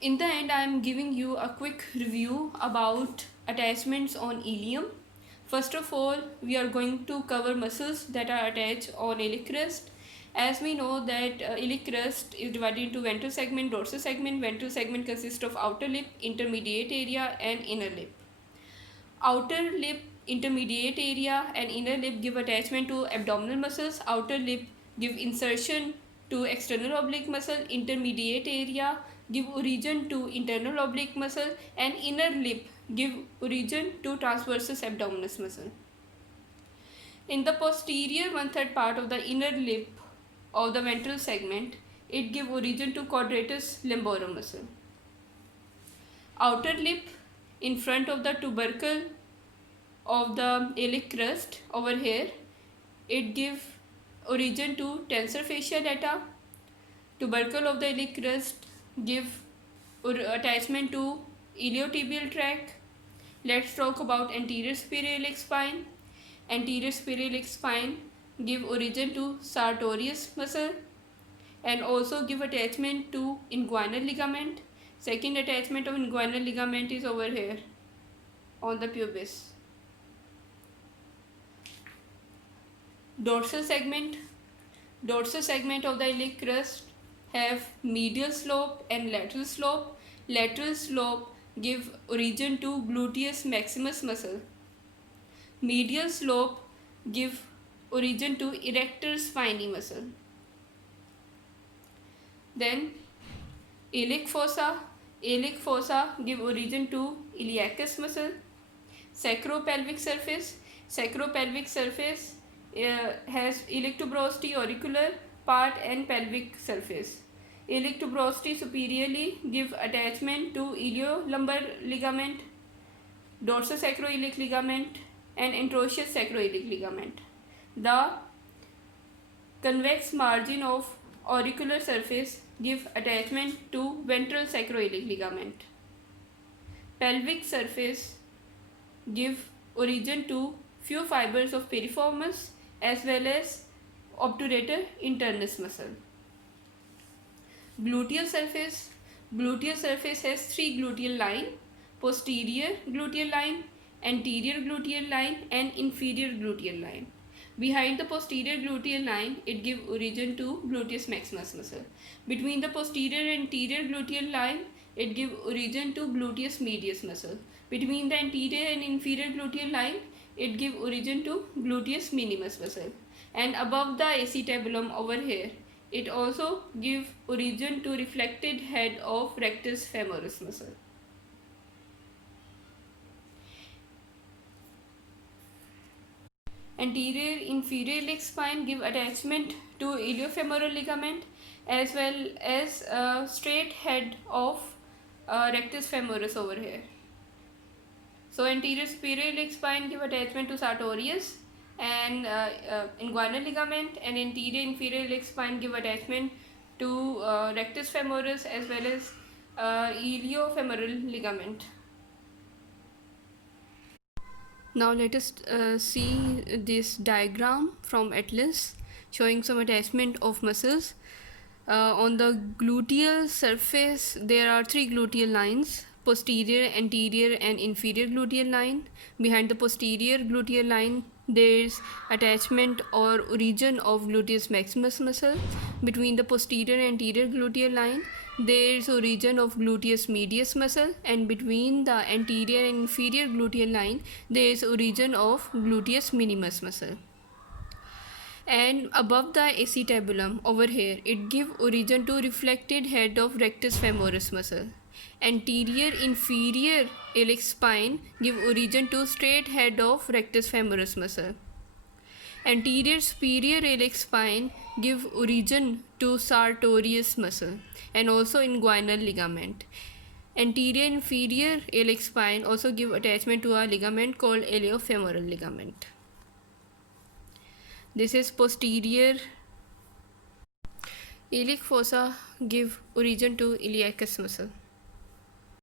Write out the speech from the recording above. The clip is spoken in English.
In the end, I am giving you a quick review about attachments on ilium. First of all, we are going to cover muscles that are attached on iliac crest. As we know that iliac crest is divided into ventral segment, dorsal segment. Ventral segment consists of outer lip, intermediate area and inner lip. Outer lip, intermediate area and inner lip give attachment to abdominal muscles. Outer lip give insertion to external oblique muscle. Intermediate area give origin to internal oblique muscle, and inner lip give origin to transversus abdominis muscle. In the posterior 1/3 part of the inner lip of the ventral segment, it give origin to quadratus lumborum muscle. Outer lip in front of the tubercle of the iliac crest over here, it give origin to tensor fascia lata. Tubercle of the iliac crest give attachment to iliotibial tract. Let's talk about anterior superior iliac spine. Anterior superior iliac spine give origin to sartorius muscle and also give attachment to inguinal ligament. Second attachment of inguinal ligament is over here on the pubis. Dorsal segment. Dorsal segment of the iliac crest have medial slope and lateral slope. Lateral slope give origin to gluteus maximus muscle. Medial slope give origin to erector spinae muscle. Then iliac fossa. Iliac fossa give origin to iliacus muscle. Sacropelvic surface. Sacropelvic surface has iliac tuberosity auricular part and pelvic surface. Iliac tuberosity superiorly give attachment to iliolumbar ligament, dorsosacroiliac ligament and anterocius sacroiliac ligament. The convex margin of auricular surface give attachment to ventral sacroiliac ligament. Pelvic surface give origin to few fibers of piriformis as well as obturator internus muscle. Gluteal surface. Gluteal surface has three gluteal line: posterior gluteal line, anterior gluteal line and inferior gluteal line. Behind the posterior gluteal line, it give origin to gluteus maximus muscle. Between the posterior and anterior gluteal line, it give origin to gluteus medius muscle. Between the anterior and inferior gluteal line, it give origin to gluteus minimus muscle. And above the acetabulum over here, it also give origin to reflected head of rectus femoris muscle. Anterior inferior iliac spine give attachment to iliofemoral ligament as well as straight head of rectus femoris over here. So anterior superior iliac spine give attachment to sartorius and inguinal ligament, and anterior inferior iliac spine give attachment to rectus femoris as well as iliofemoral ligament. Now let us see this diagram from Atlas showing some attachment of muscles. On the gluteal surface there are three gluteal lines: posterior, anterior and inferior gluteal line. Behind the posterior gluteal line there is attachment or origin of gluteus maximus muscle. Between the posterior and anterior gluteal line there is origin of gluteus medius muscle, and between the anterior and inferior gluteal line there is origin of gluteus minimus muscle. And above the acetabulum over here, it give origin to reflected head of rectus femoris muscle. Anterior inferior iliac spine give origin to straight head of rectus femoris muscle. Anterior superior iliac spine give origin to sartorius muscle and also inguinal ligament. Anterior inferior iliac spine also give attachment to a ligament called iliofemoral ligament. This is posterior. Iliac fossa give origin to iliacus muscle.